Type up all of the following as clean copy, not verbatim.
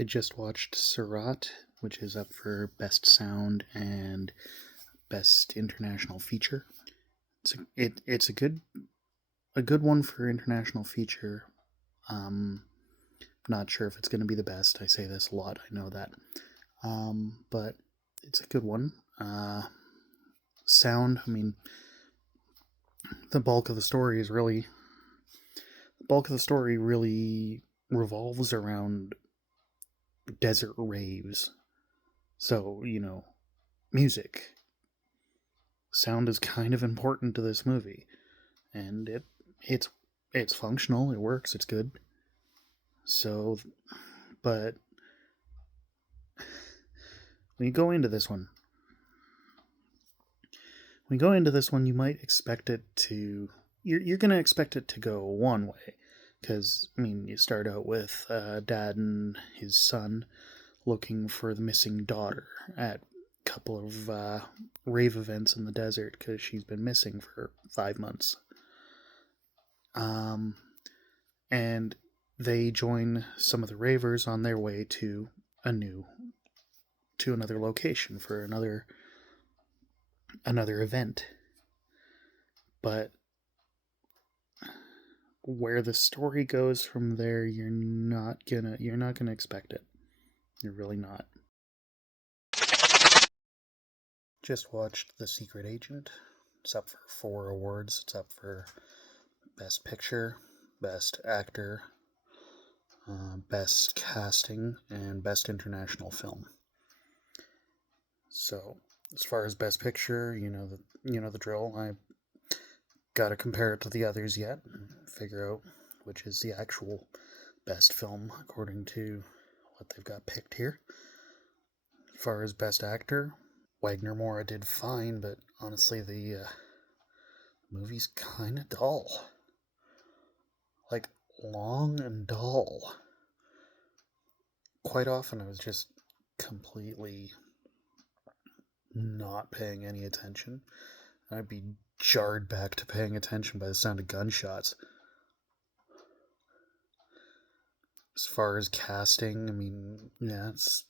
I just watched Surat, which is up for Best Sound and Best International Feature. It's a good one for international feature. Um, Not sure if it's going to be the best. I say this a lot. I know that, but it's a good one. Sound. I mean, the bulk of the story is really the bulk of the story really revolves around desert raves. So music sound is kind of important to this movie, and it's it's functional. It works. It's good. So, but when you go into this one, you might expect it to. You're gonna expect it to go one way, because I mean, you start out with dad and his son looking for the missing daughter at a couple of rave events in the desert because she's been missing for 5 months. And they join some of the ravers on their way to another location for another event. But where the story goes from there, you're not gonna expect it. You're really not. Just watched The Secret Agent. It's up for 4 awards. It's up for Best Picture, Best Actor, Best Casting, and Best International Film. So, as far as Best Picture, you know the drill. I gotta compare it to the others yet and figure out which is the actual best film according to what they've got picked here. As far as Best Actor, Wagner Moura did fine, but honestly, the movie's kind of dull. Like, long and dull. Quite often I was just completely not paying any attention. I'd be jarred back to paying attention by the sound of gunshots. As far as casting, I mean, yeah, it's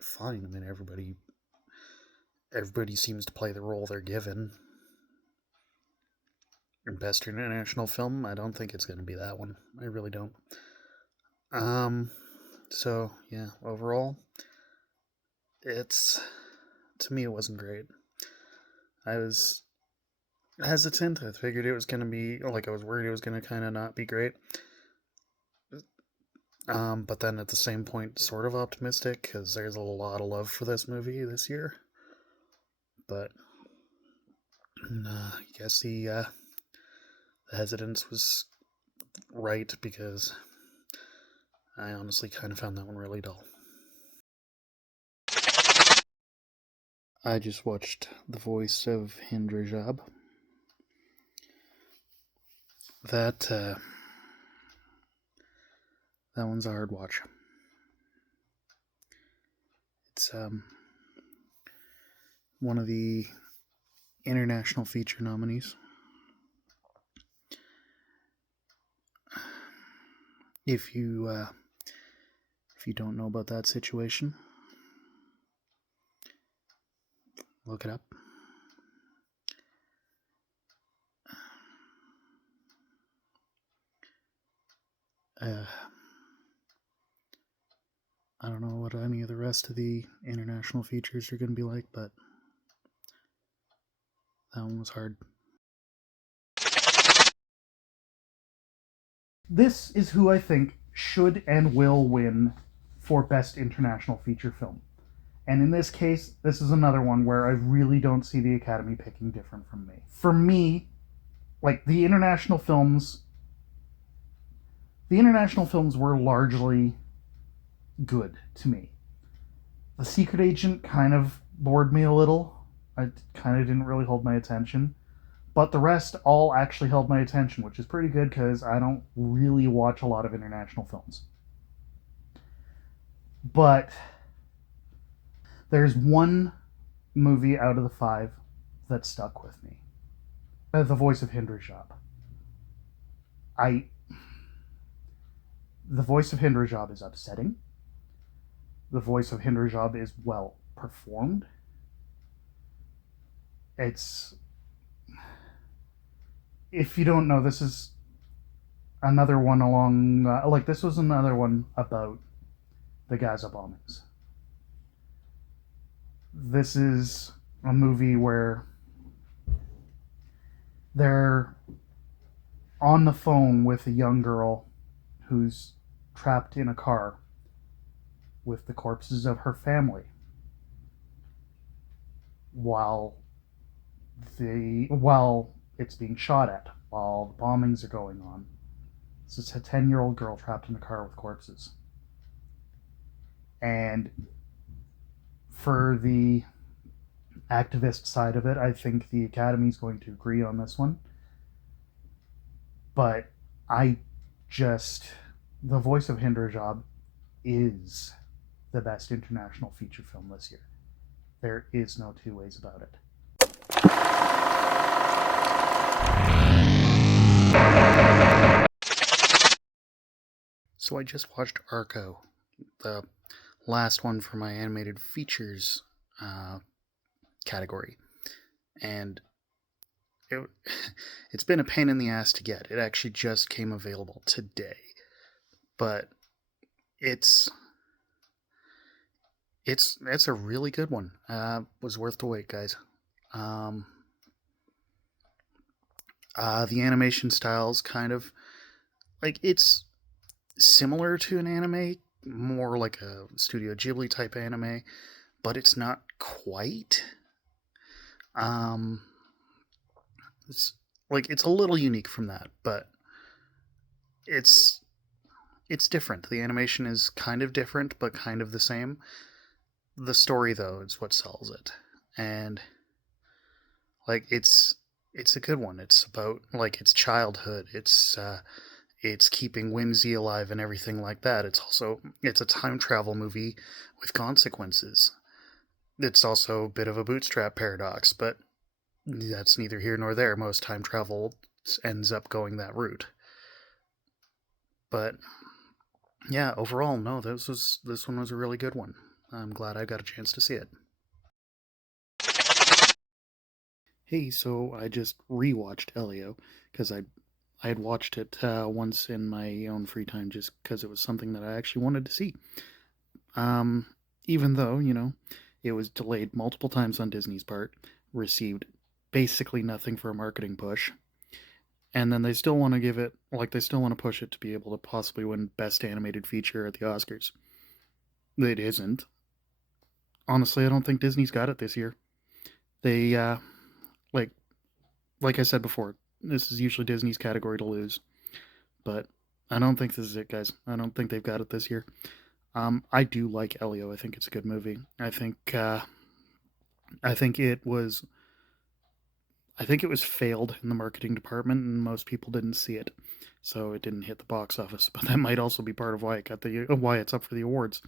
fine. I mean, everybody seems to play the role they're given. And Best International Film, I don't think it's going to be that one. I really don't. So yeah, overall, to me it wasn't great. I was hesitant. I figured it was going to be I was worried it was going to kind of not be great. But then at the same point, sort of optimistic because there's a lot of love for this movie this year. But I guess the hesitance was right because I honestly kind of found that one really dull. I just watched The Voice of Hind Rajab. That one's a hard watch. It's one of the international feature nominees. If you don't know about that situation, look it up. I don't know what any of the rest of the international features are going to be like, but that one was hard. This is who I think should and will win for Best International Feature Film. And in this case, this is another one where I really don't see the Academy picking different from me. For me, like the international films were largely good to me. The Secret Agent kind of bored me a little. I kind of didn't really hold my attention. But the rest all actually held my attention, which is pretty good because I don't really watch a lot of international films. But there's one movie out of the 5 that stuck with me. The Voice of Hind Rajab. The Voice of Hind Rajab is upsetting. the voice of Hinderjob is well performed. It's, if you don't know, this is another one along like this was another one about the Gaza bombings. This is a movie where they're on the phone with a young girl who's trapped in a car with the corpses of her family while while it's being shot at, while the bombings are going on. This is a 10-year-old girl trapped in a car with corpses. And for the activist side of it, I think the Academy is going to agree on this one. But I just, the voice of Hinderjob is the best international feature film this year. There is no two ways about it. So I just watched Arco, the last one for my animated features category, and it's been a pain in the ass to get. It actually just came available today, but it's a really good one. Was worth the wait, guys. The animation style's kind of like, it's similar to an anime, more like a Studio Ghibli type anime, but it's not quite. It's a little unique from that, but it's different. The animation is kind of different, but kind of the same. The story, though, is what sells it, and like it's a good one. It's about like its childhood. It's keeping whimsy alive and everything like that. It's a time travel movie with consequences. It's also a bit of a bootstrap paradox, but that's neither here nor there. Most time travel ends up going that route. But yeah, overall, no, this one was a really good one. I'm glad I got a chance to see it. Hey, so I just rewatched Elio because I had watched it once in my own free time just because it was something that I actually wanted to see. Even though, it was delayed multiple times on Disney's part, received basically nothing for a marketing push, and then they still want to push it to be able to possibly win Best Animated Feature at the Oscars. It isn't. Honestly, I don't think Disney's got it this year. They, like I said before, this is usually Disney's category to lose, but I don't think this is it, guys. I don't think they've got it this year. I do like Elio. I think it's a good movie. I think it was failed in the marketing department, and most people didn't see it, so it didn't hit the box office. But that might also be part of why why it's up for the awards,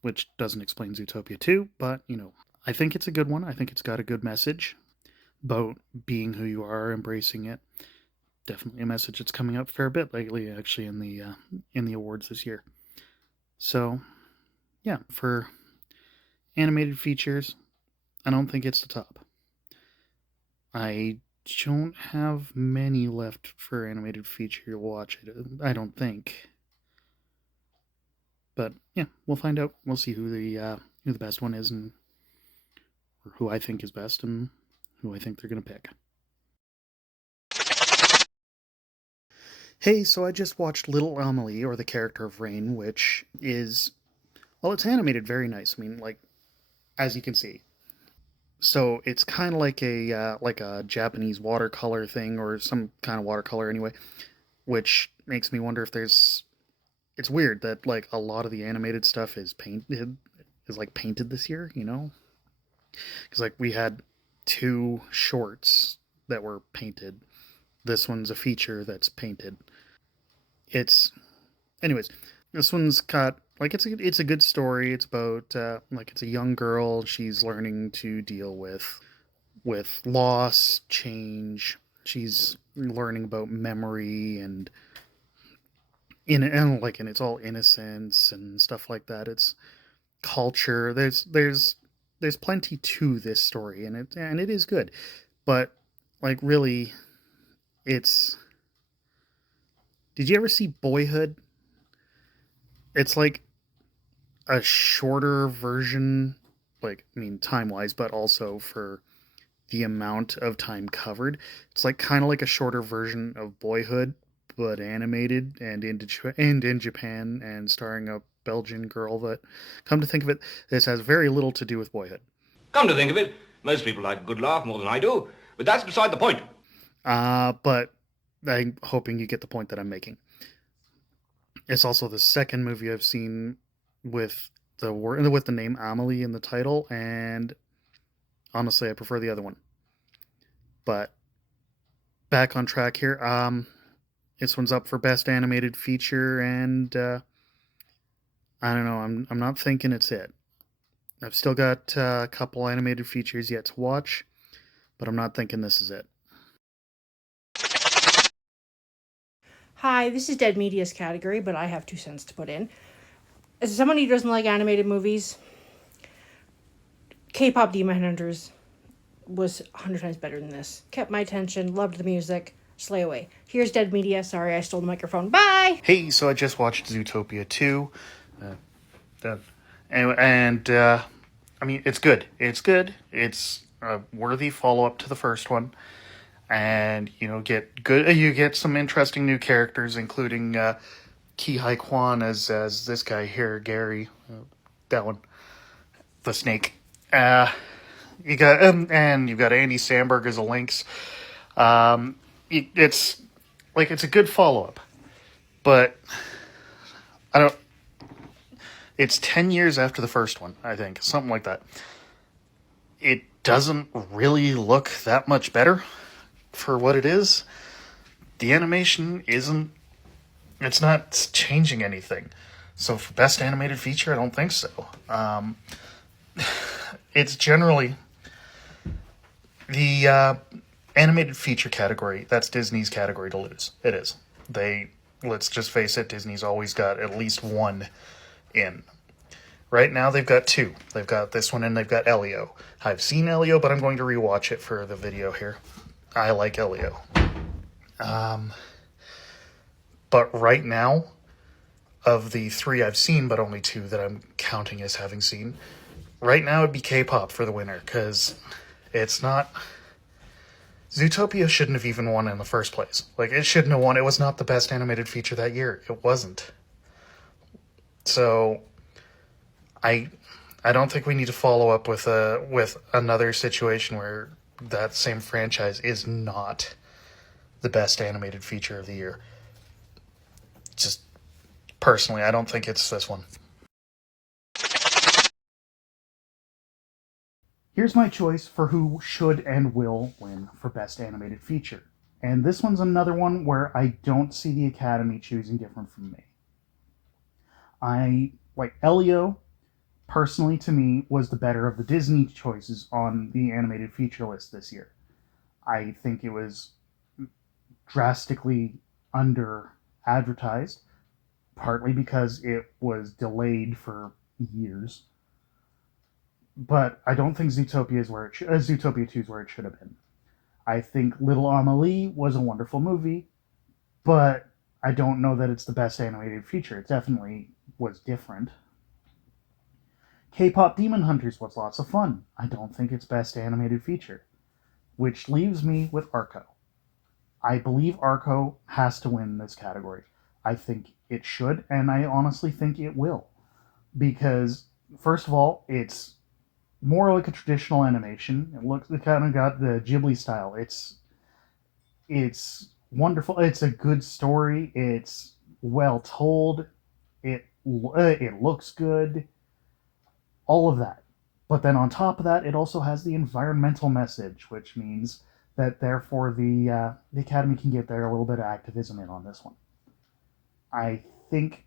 which doesn't explain Zootopia 2. But I think it's a good one. I think it's got a good message about being who you are, embracing it. Definitely a message that's coming up a fair bit lately, actually, in the awards this year. So, yeah, for animated features, I don't think it's the top. I don't have many left for animated feature to watch. I don't think. But yeah, we'll find out. We'll see who the best one is, and or who I think is best, and who I think they're gonna pick. Hey, so I just watched Little Amelie, or the character of Rain, which is, well, it's animated very nice. I mean, like, as you can see. So it's kind of like a Japanese watercolor thing, or some kind of watercolor anyway, which makes me wonder if there's. It's weird that like a lot of the animated stuff is painted this year, because like we had 2 shorts that were painted. This one's a feature that's painted. It's, anyways, this one's got like it's a good story. It's about like it's a young girl. She's learning to deal with loss, change. She's learning about memory and and it's all innocence and stuff like that. culture. There's plenty to this story, and it is good. But like really, it's. Did you ever see Boyhood? It's like a shorter version, like I mean time wise, but also for the amount of time covered. It's like kind of like a shorter version of Boyhood, but animated and in Japan and starring a Belgian girl. That, come to think of it, this has very little to do with Boyhood. Come to think of it, most people like a good laugh more than I do, but that's beside the point. But I'm hoping you get the point that I'm making. It's also the second movie I've seen with the name Amelie in the title, and honestly, I prefer the other one. But back on track here. This one's up for best animated feature, and I don't know. I'm not thinking it's it. I've still got a couple animated features yet to watch, but I'm not thinking this is it. Hi, this is Dead Media's category, but I have 2 cents to put in. As someone who doesn't like animated movies, K-pop Demon Hunters was 100 times better than this. Kept my attention, loved the music, slay away. Here's Dead Media. Sorry, I stole the microphone. Bye! Hey, so I just watched Zootopia 2. And I mean, it's good. It's good. It's a worthy follow-up to the first one. And, you get some interesting new characters, including Ki Hai Kwan as this guy here, Gary. That one. The snake. You've got Andy Samberg as a Lynx. It's a good follow-up. But I don't... It's 10 years after the first one, I think. Something like that. It doesn't really look that much better for what it is. The animation isn't... It's not changing anything. So for best animated feature, I don't think so. It's generally... The animated feature category, that's Disney's category to lose. It is. Let's just face it, Disney's always got at least one in. Right now they've got 2. They've got this one and they've got Elio. I've seen Elio, but I'm going to rewatch it for the video here. I like Elio. But right now, of the 3 I've seen, but only 2 that I'm counting as having seen, right now it'd be K-pop for the winner, because it's not... Zootopia shouldn't have even won in the first place. Like, it shouldn't have won. It was not the best animated feature that year. It wasn't. So... I don't think we need to follow up with another situation where that same franchise is not the best animated feature of the year. Just personally, I don't think it's this one. Here's my choice for who should and will win for best animated feature. And this one's another one where I don't see the Academy choosing different from me. I like Elio. Personally, to me, was the better of the Disney choices on the animated feature list this year. I think it was drastically under advertised, partly because it was delayed for years. But I don't think Zootopia 2 is where it should have been. I think Little Amelie was a wonderful movie, but I don't know that it's the best animated feature. It definitely was different. K-pop Demon Hunters was lots of fun. I don't think it's best animated feature. Which leaves me with Arco. I believe Arco has to win this category. I think it should, and I honestly think it will. Because, first of all, it's more like a traditional animation. It kind of got the Ghibli style. It's wonderful. It's a good story. It's well told. It looks good. All of that. But then on top of that, it also has the environmental message, which means that therefore the Academy can get their little bit of activism in on this one. I think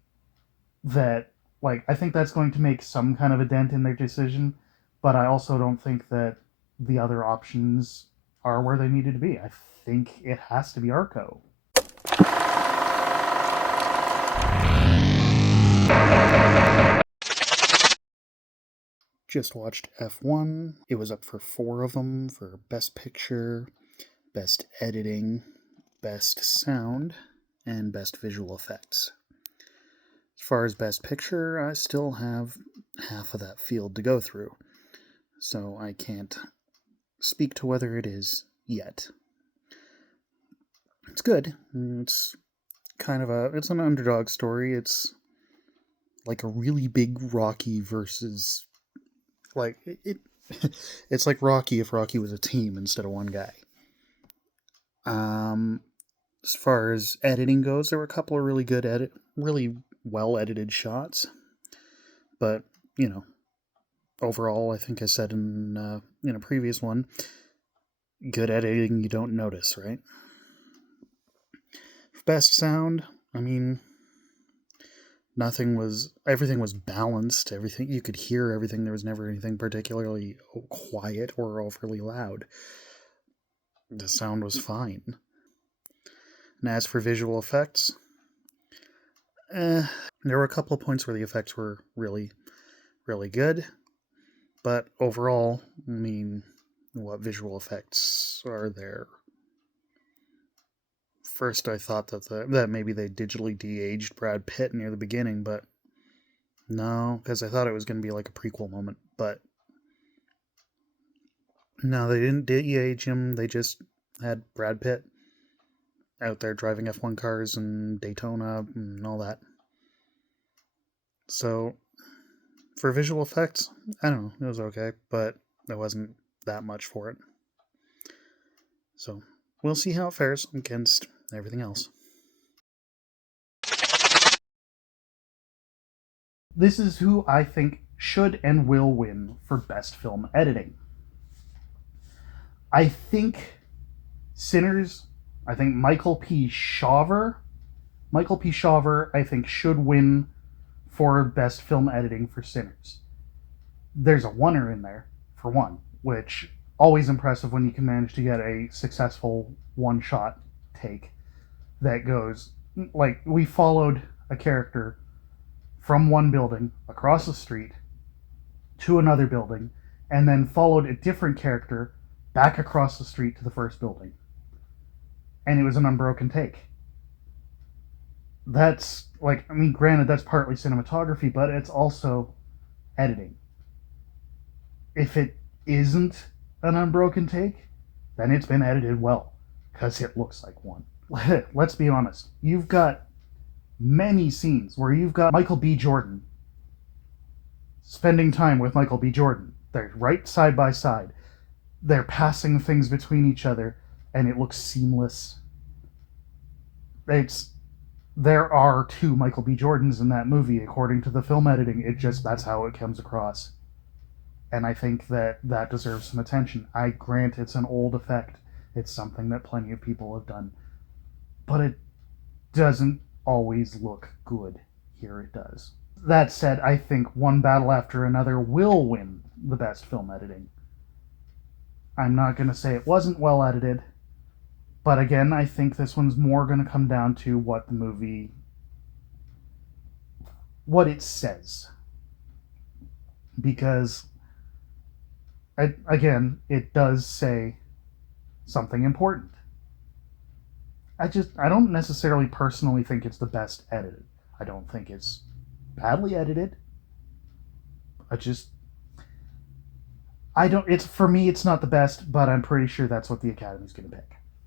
that's going to make some kind of a dent in their decision, but I also don't think that the other options are where they needed to be. I think it has to be Arco. just watched F1. It was up for 4 of them for Best Picture, Best Editing, Best Sound, and Best Visual Effects. As far as Best Picture, I still have half of that field to go through, so I can't speak to whether it is yet. It's good. It's kind of it's an underdog story. It's like a really big Rocky versus, like, it's like Rocky if Rocky was a team instead of one guy. As far as editing goes, there were a couple of really well edited shots, but overall, I think I said in a previous one, good editing you don't notice, right? Best sound, I mean, everything was balanced. Everything, you could hear everything. There was never anything particularly quiet or overly loud. The sound was fine. And as for visual effects, there were a couple of points where the effects were really, really good. But overall, I mean, what visual effects are there? First, I thought that maybe they digitally de-aged Brad Pitt near the beginning, but no, because I thought it was going to be like a prequel moment. But no, they didn't de-age him. They just had Brad Pitt out there driving F1 cars and Daytona and all that. So, for visual effects, I don't know, it was okay, but there wasn't that much for it. So, we'll see how it fares against everything else. This is who I think should and will win for Best Film Editing. I think Sinners, I think Michael P. Shawver, I think, should win for Best Film Editing for Sinners. There's a oneer in there, for one, which always impressive when you can manage to get a successful one-shot take that goes, like, we followed a character from one building across the street to another building, and then followed a different character back across the street to the first building. And it was an unbroken take. That's, like, I mean, granted, that's partly cinematography, but it's also editing. If it isn't an unbroken take, then it's been edited well, because it looks like one. Let's be honest. You've got many scenes where you've got Michael B. Jordan spending time with Michael B. Jordan. They're right side by side. They're passing things between each other, and it looks seamless. There are 2 Michael B. Jordans in that movie, according to the film editing. That's how it comes across. And I think that deserves some attention. I grant it's an old effect. It's something that plenty of people have done. But it doesn't always look good. Here it does. That said, I think One Battle After Another will win the Best Film Editing. I'm not going to say it wasn't well edited, but again, I think this one's more going to come down to what the movie, what it says. Because, again, it does say something important. I don't necessarily personally think it's the best edited. I don't think it's badly edited. For me, it's not the best, but I'm pretty sure that's what the Academy's going to pick.